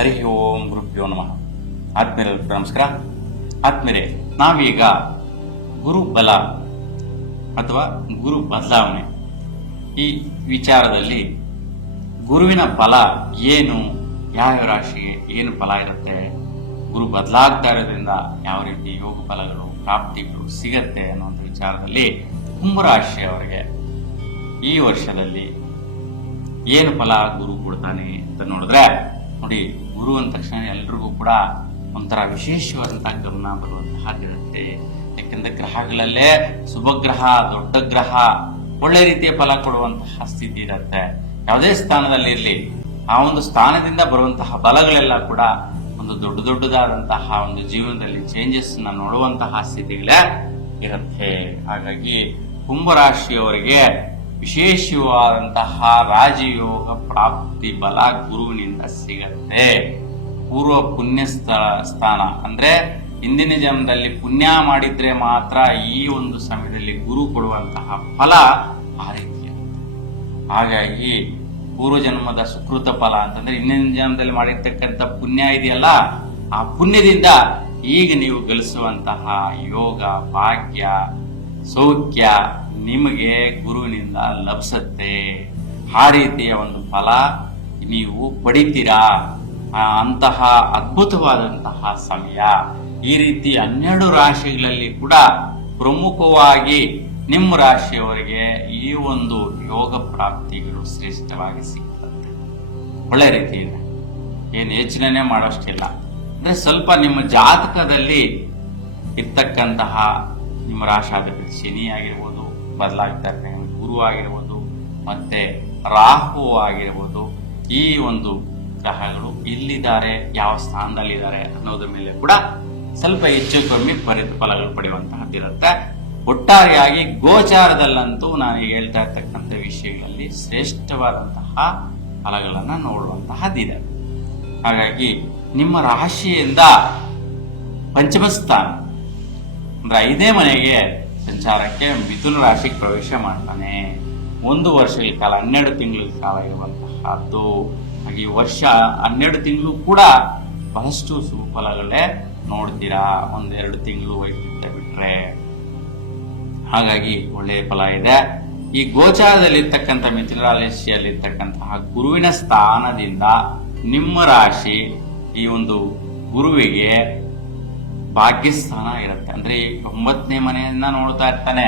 ಹರಿ ಓಂ ಗುರುಭ್ಯೋ ನಮಃ. ಆತ್ಮೀಯರ ನಮಸ್ಕಾರ. ಆತ್ಮೀಯರೇ, ನಾವೀಗ ಗುರು ಬಲ ಅಥವಾ ಗುರು ಬದಲಾವಣೆ ಈ ವಿಚಾರದಲ್ಲಿ ಗುರುವಿನ ಫಲ ಏನು, ಯಾವ ರಾಶಿಗೆ ಏನು ಫಲ ಇರುತ್ತೆ, ಗುರು ಬದಲಾಗ್ತಾ ಇರೋದ್ರಿಂದ ಯಾವ ರೀತಿ ಯೋಗ ಫಲಗಳು, ಪ್ರಾಪ್ತಿಗಳು ಸಿಗತ್ತೆ ಒಂದು ವಿಚಾರದಲ್ಲಿ ಕುಂಭರಾಶಿಯವರಿಗೆ ಈ ವರ್ಷದಲ್ಲಿ ಏನು ಫಲ ಗುರು ಕೊಡ್ತಾನೆ ಅಂತ ನೋಡಿದ್ರೆ, ನೋಡಿ ಗುರು ಅಂದ ತಕ್ಷಣ ಎಲ್ರಿಗೂ ಕೂಡ ಒಂಥರ ವಿಶೇಷವಾದಂತಹ ಗಮನ ಬರುವಂತಹ ಇರುತ್ತೆ ಯಾಕೆಂದ್ರೆ ಗ್ರಹಗಳಲ್ಲೇ ಶುಭ ಗ್ರಹ ದೊಡ್ಡ ಗ್ರಹ ಒಳ್ಳೆ ರೀತಿಯ ಫಲ ಕೊಡುವಂತಹ ಸ್ಥಿತಿ ಇರುತ್ತೆ. ಯಾವುದೇ ಸ್ಥಾನದಲ್ಲಿ ಇರಲಿ, ಆ ಒಂದು ಸ್ಥಾನದಿಂದ ಬರುವಂತಹ ಬಲಗಳೆಲ್ಲ ಕೂಡ ಒಂದು ದೊಡ್ಡ ದೊಡ್ಡದಾದಂತಹ ಒಂದು ಜೀವನದಲ್ಲಿ ಚೇಂಜಸ್ನ ನೋಡುವಂತಹ ಸ್ಥಿತಿಗಳೇ ಇರುತ್ತೆ. ಹಾಗಾಗಿ ಕುಂಭರಾಶಿಯವರಿಗೆ ವಿಶೇಷವಾದಂತಹ ರಾಜಯೋಗ ಪ್ರಾಪ್ತಿ ಬಲ ಗುರುವಿನಿಂದ ಸಿಗತ್ತೆ. ಪೂರ್ವ ಪುಣ್ಯ ಸ್ಥ- ಸ್ಥಾನ. ಅಂದ್ರೆ ಹಿಂದಿನ ಜನ್ಮದಲ್ಲಿ ಪುಣ್ಯ ಮಾಡಿದ್ರೆ ಮಾತ್ರ ಈ ಒಂದು ಸಮಯದಲ್ಲಿ ಗುರು ಕೊಡುವಂತಹ ಫಲ ಆ ರೀತಿ ಹಾಗಾಗಿ ಪೂರ್ವ ಜನ್ಮದ ಸುಕೃತ ಫಲ ಅಂತಂದ್ರೆ ಹಿಂದಿನ ಜನ್ಮದಲ್ಲಿ ಮಾಡಿರ್ತಕ್ಕಂಥ ಪುಣ್ಯ ಇದೆಯಲ್ಲ, ಆ ಪುಣ್ಯದಿಂದ ಈಗ ನೀವು ಗಳಿಸುವಂತಹ ಯೋಗ, ಭಾಗ್ಯ ಸೌಖ್ಯ ನಿಮಗೆ ಗುರುವಿನಿಂದ ಲಭಿಸತ್ತೆ. ಆ ರೀತಿಯ ಒಂದು ಫಲ ನೀವು ಪಡಿತೀರಾ? ಅಂತಹ ಅದ್ಭುತವಾದಂತಹ ಸಮಯ. ಈ ರೀತಿ ಹನ್ನೆರಡು ರಾಶಿಗಳಲ್ಲಿ ಕೂಡ ಪ್ರಮುಖವಾಗಿ ನಿಮ್ಮ ರಾಶಿಯವರಿಗೆ ಈ ಒಂದು ಯೋಗ ಪ್ರಾಪ್ತಿಗಳು ಶ್ರೇಷ್ಠವಾಗಿ ಸಿಗ್ತದೆ. ಒಳ್ಳೆ ರೀತಿ ಇದೆ. ಏನು ಯೋಚನೆ ಮಾಡೋಷ್ಟಿಲ್ಲ. ಅಂದ್ರೆ ಸ್ವಲ್ಪ ನಿಮ್ಮ ಜಾತಕದಲ್ಲಿ ಇರ್ತಕ್ಕಂತಹ ನಿಮ್ಮ ರಾಶಿ ಆಗುತ್ತೆ ಶನಿ ಆಗಿರ್ಬೋದು ಬದಲಾಗ್ತಾರೆ ಗುರು ಆಗಿರ್ಬೋದು, ಮತ್ತೆ ರಾಹು ಆಗಿರ್ಬೋದು, ಈ ಒಂದು ಗ್ರಹಗಳು ಇಲ್ಲಿದ್ದಾರೆ, ಯಾವ ಸ್ಥಾನದಲ್ಲಿದ್ದಾರೆ ಅನ್ನೋದ್ರ ಮೇಲೆ ಕೂಡ ಸ್ವಲ್ಪ ಹೆಚ್ಚು ಕಮ್ಮಿ ಫಲಗಳು ಪಡೆಯುವಂತಹದ್ದಿರುತ್ತೆ ಒಟ್ಟಾರೆಯಾಗಿ ಗೋಚಾರದಲ್ಲಂತೂ ನಾನು ಹೇಳ್ತಾ ಇರ್ತಕ್ಕಂಥ ವಿಷಯಗಳಲ್ಲಿ ಶ್ರೇಷ್ಠವಾದಂತಹ ಫಲಗಳನ್ನ ನೋಡುವಂತಹದ್ದಿದೆ. ಹಾಗಾಗಿ ನಿಮ್ಮ ರಾಶಿಯಿಂದ ಪಂಚಮ ಸ್ಥಾನ ಅಂದ್ರೆ ಐದೇ ಮನೆಗೆ ಸಂಚಾರಕ್ಕೆ ಮಿಥುನ ರಾಶಿಗೆ ಪ್ರವೇಶ ಮಾಡ್ತಾನೆ. ಒಂದು ವರ್ಷಗಳ ಕಾಲ ಹನ್ನೆರಡು ತಿಂಗಳ ಕಾಲ ಇರುವಂತಹದ್ದು. ಹಾಗೆ ವರ್ಷ ಹನ್ನೆರಡು ತಿಂಗಳು ಕೂಡ ಬಹಳಷ್ಟು ಸುಫಲಗಳೇ ನೋಡ್ತೀರಾ. ಒಂದೆರಡು ತಿಂಗಳು ವೈದ್ಯ ಬಿಟ್ರೆ. ಹಾಗಾಗಿ ಒಳ್ಳೆಯ ಫಲ ಇದೆ. ಈ ಗೋಚಾರದಲ್ಲಿರ್ತಕ್ಕಂಥ ಮಿಥುನ ರಾಶಿಯಲ್ಲಿರ್ತಕ್ಕಂತಹ ಗುರುವಿನ ಸ್ಥಾನದಿಂದ ನಿಮ್ಮ ರಾಶಿ ಈ ಒಂದು ಗುರುವಿಗೆ ಭಾಗ್ಯಸ್ಥಾನ ಇರುತ್ತೆ. ಅಂದ್ರೆ ಒಂಬತ್ತನೇ ಮನೆಯನ್ನ ನೋಡ್ತಾ ಇರ್ತಾನೆ.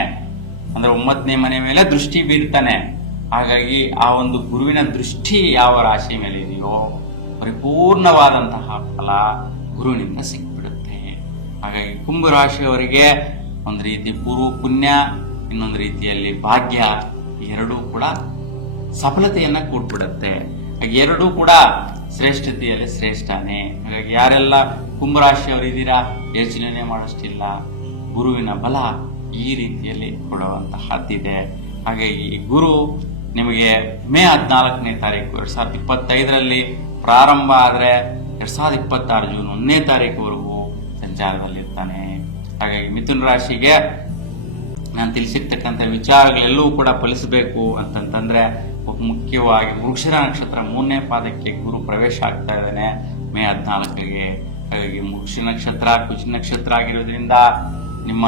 ಅಂದ್ರೆ ಒಂಬತ್ತನೇ ಮನೆ ಮೇಲೆ ದೃಷ್ಟಿ ಬೀರ್ತಾನೆ. ಹಾಗಾಗಿ ಆ ಒಂದು ಗುರುವಿನ ದೃಷ್ಟಿ ಯಾವ ರಾಶಿ ಮೇಲೆ ಇದೆಯೋ, ಪರಿಪೂರ್ಣವಾದಂತಹ ಫಲ ಗುರುವಿನಿಂದ ಸಿಕ್ಬಿಡುತ್ತೆ. ಹಾಗಾಗಿ ಕುಂಭ ರಾಶಿಯವರಿಗೆ ಒಂದು ರೀತಿ ಪೂರ್ವ ಪುಣ್ಯ, ಇನ್ನೊಂದು ರೀತಿಯಲ್ಲಿ ಭಾಗ್ಯ ಎರಡೂ ಕೂಡ ಸಫಲತೆಯನ್ನ ಕೊಟ್ಬಿಡುತ್ತೆ. ಎರಡೂ ಕೂಡ ಶ್ರೇಷ್ಠತೆಯಲ್ಲಿ ಶ್ರೇಷ್ಠನೇ. ಹಾಗಾಗಿ ಯಾರೆಲ್ಲ ಕುಂಭರಾಶಿಯವರು ಇದ್ದೀರಾ, ಯೋಚನೆ ಮಾಡೋಷ್ಟಿಲ್ಲ. ಗುರುವಿನ ಬಲ ಈ ರೀತಿಯಲ್ಲಿ ಕೊಡುವಂತಹದ್ದಿದೆ ಹಾಗಾಗಿ ಗುರು ನಿಮಗೆ ಮೇ ಹದಿನಾಲ್ಕನೇ ತಾರೀಕು, ಎರಡ್ ಸಾವಿರದ ಇಪ್ಪತ್ತೈದರಲ್ಲಿ ಪ್ರಾರಂಭ ಆದರೆ ಎರಡ್ ಸಾವಿರದ ಇಪ್ಪತ್ತಾರು ಜೂನ್ ಒಂದನೇ ತಾರೀಕುವರೆಗೂ ಸಂಚಾರದಲ್ಲಿರ್ತಾನೆ. ಹಾಗಾಗಿ ಮಿಥುನ ರಾಶಿಗೆ ನಾನು ತಿಳಿಸಿರ್ತಕ್ಕಂಥ ವಿಚಾರಗಳೆಲ್ಲವೂ ಕೂಡ ಫಲಿಸಬೇಕು ಅಂತಂತಂದ್ರೆ ಮುಖ್ಯವಾಗಿ ವೃಕ್ಷರ ನಕ್ಷತ್ರ ಮೂರನೇ ಪಾದಕ್ಕೆ ಗುರು ಪ್ರವೇಶ ಆಗ್ತಾ ಇದ್ದಾನೆ. ಮೇ ಹದಿನಾಲ್ಕರಿಗೆ ಹಾಗಾಗಿ ವೃಕ್ಷ ನಕ್ಷತ್ರ ಕುಚಿ ನಕ್ಷತ್ರ ಆಗಿರೋದ್ರಿಂದ ನಿಮ್ಮ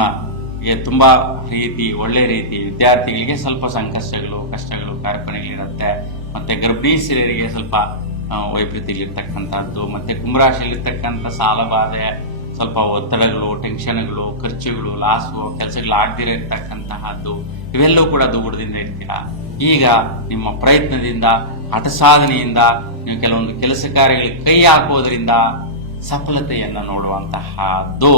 ತುಂಬ ರೀತಿ ಒಳ್ಳೆ ರೀತಿ ವಿದ್ಯಾರ್ಥಿಗಳಿಗೆ ಸ್ವಲ್ಪ ಸಂಕಷ್ಟಗಳು, ಕಷ್ಟಗಳು ಕಾರ್ಪಣೆಗಳಿರುತ್ತೆ ಮತ್ತೆ ಗರ್ಭಿಣಿ ಸ್ತ್ರೀಯರಿಗೆ ಸ್ವಲ್ಪ ವೈಪರೀತಿಗಳಿರ್ತಕ್ಕಂಥದ್ದು ಮತ್ತೆ ಕುಂಭರಾಶಿಯಲ್ಲಿರ್ತಕ್ಕಂಥ ಸಾಲ ಬಾಧೆ ಸ್ವಲ್ಪ ಒತ್ತಡಗಳು ಟೆನ್ಷನ್ಗಳು ಖರ್ಚುಗಳು ಲಾಸು ಕೆಲಸಗಳು ಆಗದಿರೋ ಇರ್ತಕ್ಕಂತಹದ್ದು, ಇವೆಲ್ಲವೂ ಕೂಡ ದುಗುಡದಿಂದ ಇರ್ತೀರಾ ಈಗ ನಿಮ್ಮ ಪ್ರಯತ್ನದಿಂದ, ಹಠ ಸಾಧನೆಯಿಂದ, ನೀವು ಕೆಲವೊಂದು ಕೆಲಸ ಕಾರ್ಯಗಳಿಗೆ ಕೈ ಹಾಕೋದ್ರಿಂದ ಸಫಲತೆಯನ್ನು ನೋಡುವಂತಹದ್ದು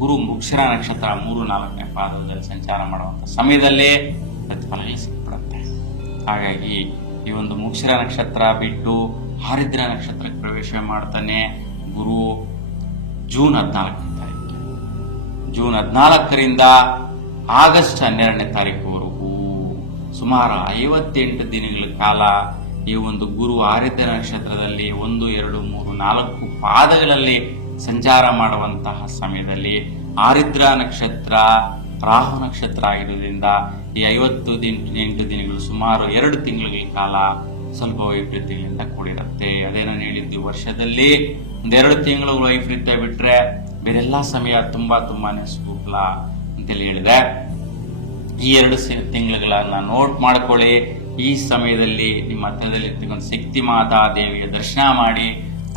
ಗುರು ಮುಕ್ಷರ ನಕ್ಷತ್ರ ಮೂರು ನಾಲ್ಕನೇ ಪಾದದಲ್ಲಿ ಸಂಚಾರ ಮಾಡುವಂತ ಸಮಯದಲ್ಲೇ ಪ್ರತಿಫಲ ಸಿಕ್ಬಿಡುತ್ತೆ. ಹಾಗಾಗಿ ಈ ಒಂದು ಮುಕ್ಷರ ನಕ್ಷತ್ರ ಬಿಟ್ಟು ಹಾರಿದ್ರ ನಕ್ಷತ್ರಕ್ಕೆ ಪ್ರವೇಶ ಮಾಡ್ತಾನೆ. ಗುರು ಜೂನ್ ಹದಿನಾಲ್ಕನೇ ತಾರೀಕು. ಜೂನ್ ಹದಿನಾಲ್ಕರಿಂದ ಆಗಸ್ಟ್ ಹನ್ನೆರಡನೇ ತಾರೀಕುವರೆಗೂ ಸುಮಾರು ಐವತ್ತೆಂಟು ದಿನಗಳ ಕಾಲ ಈ ಒಂದು ಗುರು ಆರಿದ್ರ ನಕ್ಷತ್ರದಲ್ಲಿ ಒಂದು, ಎರಡು, ಮೂರು, ನಾಲ್ಕು ಪಾದಗಳಲ್ಲಿ ಸಂಚಾರ ಮಾಡುವಂತಹ ಸಮಯದಲ್ಲಿ ಆರಿದ್ರ ನಕ್ಷತ್ರ, ರಾಹು ನಕ್ಷತ್ರ ಆಗಿರೋದ್ರಿಂದ ಈ ಐವತ್ತು ದಿನ, ಎಂಟು ದಿನಗಳು ಸುಮಾರು ಎರಡು ತಿಂಗಳ ಕಾಲ ಸ್ವಲ್ಪ ವೈಪರೀತ್ಯಗಳಿಂದ ಕೂಡಿರುತ್ತೆ. ಅದೇ ನಾನು ಹೇಳಿದ್ದು ವರ್ಷದಲ್ಲಿ ಒಂದೆರಡು ತಿಂಗಳು ವೈಪರೀತ್ಯ ಬಿಟ್ರೆ ಬೇರೆಲ್ಲ ಸಮಯ ತುಂಬಾ ತುಂಬಾನೇ ಅಂತ ಅಂತೇಳಿ ಹೇಳಿದೆ. ಈ ಎರಡು ತಿಂಗಳುಗಳನ್ನ ನೋಟ್ ಮಾಡ್ಕೊಳ್ಳಿ. ಈ ಸಮಯದಲ್ಲಿ ನಿಮ್ಮ ಹತ್ತಿರದಲ್ಲಿ ಇರ್ತಕ್ಕಂಥ ಶಕ್ತಿ ಮಾತಾ ದೇವಿಯ ದರ್ಶನ ಮಾಡಿ,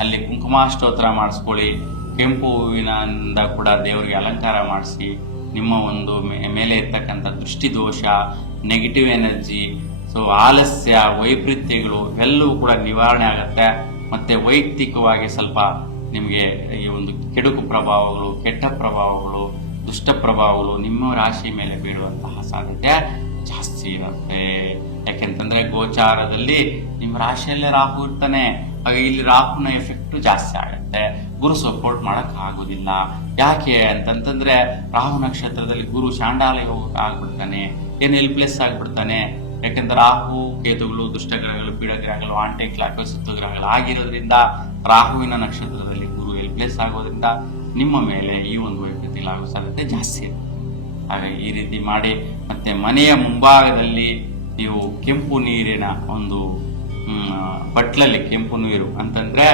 ಅಲ್ಲಿ ಕುಂಕುಮಾಷ್ಟೋತ್ರ ಮಾಡಿಸ್ಕೊಳ್ಳಿ. ಕೆಂಪು ಹೂವಿನಿಂದ ಕೂಡ ದೇವರಿಗೆ ಅಲಂಕಾರ ಮಾಡಿಸಿ, ನಿಮ್ಮ ಒಂದು ಮೇಲೆ ಇರ್ತಕ್ಕಂಥ ದೃಷ್ಟಿ ದೋಷ ನೆಗೆಟಿವ್ ಎನರ್ಜಿ ಸೊ ಆಲಸ್ಯ, ವೈಪರೀತ್ಯಗಳು ಎಲ್ಲವೂ ಕೂಡ ನಿವಾರಣೆ ಆಗುತ್ತೆ. ಮತ್ತೆ ವೈಯಕ್ತಿಕವಾಗಿ ಸ್ವಲ್ಪ ನಿಮಗೆ ಈ ಒಂದು ಕೆಡುಕು ಪ್ರಭಾವಗಳು, ಕೆಟ್ಟ ಪ್ರಭಾವಗಳು, ದುಷ್ಟ ಪ್ರಭಾವಗಳು ನಿಮ್ಮ ರಾಶಿ ಮೇಲೆ ಬೀಳುವಂತಹ ಸಾಧ್ಯತೆ ಜಾಸ್ತಿ ಇರುತ್ತೆ. ಯಾಕೆಂತಂದ್ರೆ ಗೋಚಾರದಲ್ಲಿ ನಿಮ್ಮ ರಾಶಿಯಲ್ಲೇ ರಾಹು ಇರ್ತಾನೆ. ಹಾಗೆ ಇಲ್ಲಿ ರಾಹುನ ಎಫೆಕ್ಟ್ ಜಾಸ್ತಿ ಆಗುತ್ತೆ. ಗುರು ಸಪೋರ್ಟ್ ಮಾಡಕ್ ಆಗುದಿಲ್ಲ. ಯಾಕೆ ಅಂತಂತಂದ್ರೆ ರಾಹು ನಕ್ಷತ್ರದಲ್ಲಿ ಗುರು ಶಾಂಡಾಲಯ ಯೋಗ ಆಗ್ಬಿಡ್ತಾನೆ. ಏನ್ ಪ್ಲೇಸ್ ಆಗ್ಬಿಡ್ತಾನೆ. ಯಾಕಂದ್ರೆ ರಾಹು ಕೇತುಗಳು, ದುಷ್ಟಗ್ರಹಗಳು, ಪೀಡಗ್ರಹಗಳು ಆಂಟಿ ಕ್ಲಾಕ್ ಸುತ್ತಗ್ರಹಗಳು ಆಗಿರೋದ್ರಿಂದ ರಾಹುವಿನ ನಕ್ಷತ್ರದಲ್ಲಿ ಗುರು ಹೆಲ್ಪ್ಲೆಸ್ ಆಗೋದ್ರಿಂದ ನಿಮ್ಮ ಮೇಲೆ ಈ ಒಂದು ವೈಪರೀತ್ಯ ಆಗೋ ಸಾಧ್ಯತೆ ಜಾಸ್ತಿ ಇದೆ ಹಾಗೆ ಈ ರೀತಿ ಮಾಡಿ, ಮತ್ತೆ ಮನೆಯ ಮುಂಭಾಗದಲ್ಲಿ ನೀವು ಕೆಂಪು ನೀರಿನ ಒಂದು ಬಟ್ಲಲ್ಲಿ ಕೆಂಪು ನೀರು ಅಂತಂದ್ರೆ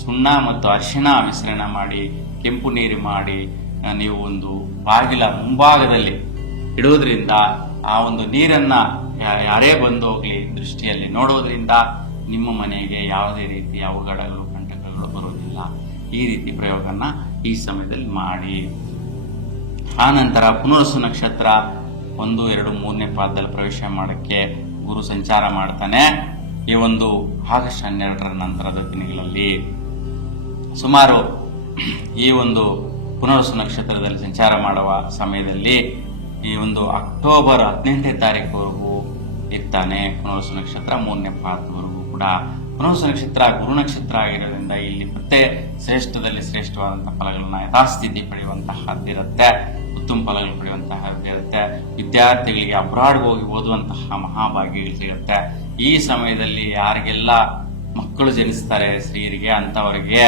ಸುಣ್ಣ ಮತ್ತು ಅರಿಶಿಣ ಮಿಶ್ರಣ ಮಾಡಿ, ಕೆಂಪು ನೀರು ಮಾಡಿ ನೀವು ಒಂದು ಬಾಗಿಲ ಮುಂಭಾಗದಲ್ಲಿ ಇಡೋದ್ರಿಂದ ಆ ಒಂದು ನೀರನ್ನ ಯಾ- ಯಾರೇ ಬಂದು ಹೋಗ್ಲಿ, ದೃಷ್ಟಿಯಲ್ಲಿ ನೋಡೋದ್ರಿಂದ ನಿಮ್ಮ ಮನೆಗೆ ಯಾವುದೇ ರೀತಿಯ ಅವಘಡಗಳು, ಕಂಟಕಗಳು ಬರುವುದಿಲ್ಲ. ಈ ರೀತಿ ಪ್ರಯೋಗನ ಈ ಸಮಯದಲ್ಲಿ ಮಾಡಿ. ಆ ನಂತರ ಪುನರ್ಸು ನಕ್ಷತ್ರ ಒಂದು, ಎರಡು, ಮೂರನೇ ಪಾದದಲ್ಲಿ ಪ್ರವೇಶ ಮಾಡಕ್ಕೆ ಗುರು ಸಂಚಾರ ಮಾಡ್ತಾನೆ. ಈ ಒಂದು ಆಗಸ್ಟ್ ಹನ್ನೆರಡರ ನಂತರದ ದಿನಗಳಲ್ಲಿ ಸುಮಾರು ಈ ಒಂದು ಪುನರ್ಸು ನಕ್ಷತ್ರದಲ್ಲಿ ಸಂಚಾರ ಮಾಡುವ ಸಮಯದಲ್ಲಿ ಈ ಒಂದು ಅಕ್ಟೋಬರ್ ಹದಿನೆಂಟನೇ ತಾರೀಕುವರೆಗೂ ಇರ್ತಾನೆ. ಪುನರ್ವಸು ನಕ್ಷತ್ರ ಮೂರನೇ ಪಾದದವರೆಗೂ ಕೂಡ ಪುನರ್ವಸು ನಕ್ಷತ್ರ ಗುರು ನಕ್ಷತ್ರ ಆಗಿರೋದ್ರಿಂದ ಇಲ್ಲಿ ಮತ್ತೆ ಶ್ರೇಷ್ಠದಲ್ಲಿ ಶ್ರೇಷ್ಠವಾದಂತಹ ಫಲಗಳನ್ನ ಯಥಾಸ್ಥಿತಿ ಪಡೆಯುವಂತಹದ್ದಿರುತ್ತೆ ಉತ್ತಮ ಫಲಗಳು ಪಡೆಯುವಂತಹದ್ದಿರುತ್ತೆ ವಿದ್ಯಾರ್ಥಿಗಳಿಗೆ ಅಬ್ರಾಡ್ ಹೋಗಿ ಓದುವಂತಹ ಮಹಾಭಾಗ್ಯಗಳು ಸಿಗುತ್ತೆ. ಈ ಸಮಯದಲ್ಲಿ ಯಾರಿಗೆಲ್ಲ ಮಕ್ಕಳು ಜನಿಸ್ತಾರೆ, ಸ್ತ್ರೀಯರಿಗೆ ಅಂತವರಿಗೆ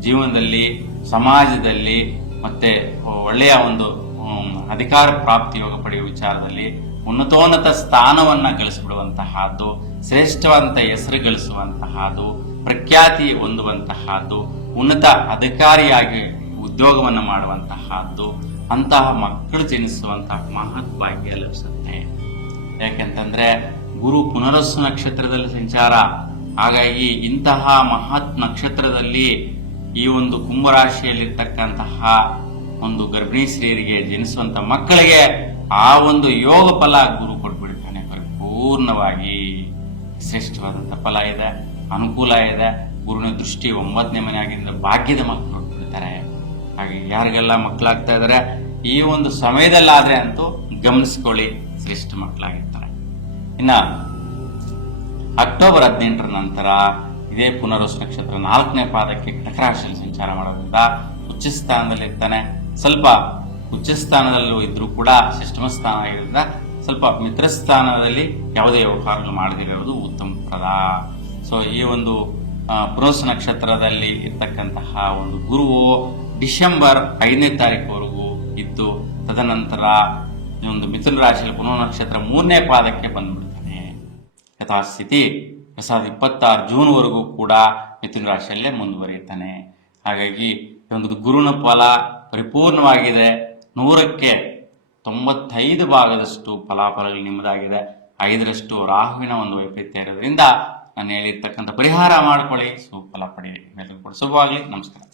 ಜೀವನದಲ್ಲಿ, ಸಮಾಜದಲ್ಲಿ ಮತ್ತೆ ಒಳ್ಳೆಯ ಒಂದು ಅಧಿಕಾರ ಪ್ರಾಪ್ತಿ ಯೋಗ ಪಡೆಯುವ ವಿಚಾರದಲ್ಲಿ ಉನ್ನತೋನ್ನತ ಸ್ಥಾನವನ್ನ ಗಳಿಸಿಬಿಡುವಂತಹದ್ದು, ಶ್ರೇಷ್ಠವಂತ ಹೆಸರು ಗಳಿಸುವಂತಹದ್ದು, ಪ್ರಖ್ಯಾತಿ ಹೊಂದುವಂತಹದ್ದು, ಉನ್ನತ ಅಧಿಕಾರಿಯಾಗಿ ಉದ್ಯೋಗವನ್ನು ಮಾಡುವಂತಹದ್ದು, ಅಂತಹ ಮಕ್ಕಳು ಜನಿಸುವಂತಹ ಮಹತ್ ಲಭಿಸುತ್ತೆ ಯಾಕೆಂತಂದ್ರೆ ಗುರು ಪುನರಸ್ಸು ನಕ್ಷತ್ರದಲ್ಲಿ ಸಂಚಾರ ಹಾಗಾಗಿ ಇಂತಹ ಮಹತ್ ನಕ್ಷತ್ರದಲ್ಲಿ ಈ ಒಂದು ಕುಂಭರಾಶಿಯಲ್ಲಿರ್ತಕ್ಕಂತಹ ಒಂದು ಗರ್ಭಿಣಿ ಸ್ತ್ರೀಯರಿಗೆ ಜನಿಸುವಂತ ಮಕ್ಕಳಿಗೆ ಆ ಒಂದು ಯೋಗ ಫಲ ಗುರು ಕೊಟ್ಬಿಡ್ತಾನೆ. ಪರಿಪೂರ್ಣವಾಗಿ ಶ್ರೇಷ್ಠವಾದಂಥ ಫಲ ಇದೆ, ಅನುಕೂಲ ಇದೆ. ಗುರುವಿನ ದೃಷ್ಟಿ ಒಂಬತ್ತನೇ ಮನೆ ಆಗಿದ್ದ ಭಾಗ್ಯದ ಮಕ್ಕಳು ಕೊಟ್ಬಿಡ್ತಾರೆ ಹಾಗೆ ಯಾರಿಗೆಲ್ಲ ಮಕ್ಕಳಾಗ್ತಾ ಇದ್ದಾರೆ ಈ ಒಂದು ಸಮಯದಲ್ಲಾದ್ರೆ ಅಂತೂ ಗಮನಿಸ್ಕೊಳ್ಳಿ, ಶ್ರೇಷ್ಠ ಮಕ್ಕಳಾಗಿರ್ತಾರೆ. ಇನ್ನ ಅಕ್ಟೋಬರ್ ಹದಿನೆಂಟರ ನಂತರ ಇದೇ ಪುನರ್ವಸ ನಕ್ಷತ್ರ ನಾಲ್ಕನೇ ಪಾದಕ್ಕೆ ಕಟಕರಾಶಿಯಲ್ಲಿ ಸಂಚಾರ ಮಾಡೋದ್ರಿಂದ ಉಚ್ಚ ಸ್ಥಾನದಲ್ಲಿರ್ತಾನೆ. ಸ್ವಲ್ಪ ಉಚ್ಚ ಸ್ಥಾನದಲ್ಲೂ ಇದ್ರೂ ಕೂಡ ಸಿಸ್ಟಮ ಸ್ಥಾನ ಆಗಿರೋದ್ರಿಂದ ಸ್ವಲ್ಪ ಮಿತ್ರ ಸ್ಥಾನದಲ್ಲಿ ಯಾವುದೇ ವ್ಯವಹಾರಗಳು ಮಾಡದಿರೋದು ಉತ್ತಮ ಪ್ರದ. ಸೊ ಈ ಒಂದು ಪುರಸ್ ನಕ್ಷತ್ರದಲ್ಲಿ ಇರ್ತಕ್ಕಂತಹ ಒಂದು ಗುರುವು ಡಿಸೆಂಬರ್ ಐದನೇ ತಾರೀಕುವರೆಗೂ ಇದ್ದು ತದನಂತರ ಒಂದು ಮಿಥುನ ರಾಶಿಯಲ್ಲಿ ಪುನಃ ನಕ್ಷತ್ರ ಮೂರನೇ ಪಾದಕ್ಕೆ ಬಂದ್ಬಿಡ್ತಾನೆ. ಯಥಾಸ್ಥಿತಿ ಎರಡ್ ಸಾವಿರದ ಇಪ್ಪತ್ತಾರು ಜೂನ್ವರೆಗೂ ಕೂಡ ಮಿಥುನ ರಾಶಿಯಲ್ಲೇ ಮುಂದುವರಿಯುತ್ತಾನೆ. ಹಾಗಾಗಿ ಒಂದು ಗುರುನ ಫಲ ಪರಿಪೂರ್ಣವಾಗಿದೆ. ನೂರಕ್ಕೆ ತೊಂಬತ್ತೈದು ಭಾಗದಷ್ಟು ಫಲಾಫಲಗಳು ನಿಮ್ಮದಾಗಿದೆ. ಐದರಷ್ಟು ರಾಹುವಿನ ಒಂದು ವೈಪರೀತ್ಯ ಇರೋದ್ರಿಂದ ನಾನು ಹೇಳಿರ್ತಕ್ಕಂಥ ಪರಿಹಾರ ಮಾಡ್ಕೊಳ್ಳಿ. ಸುಫಲ ಪಡೆಯಿರಿ. ಎಲ್ಲರಿಗೂ ಕೂಡ ಶುಭವಾಗಲಿ. ನಮಸ್ಕಾರ.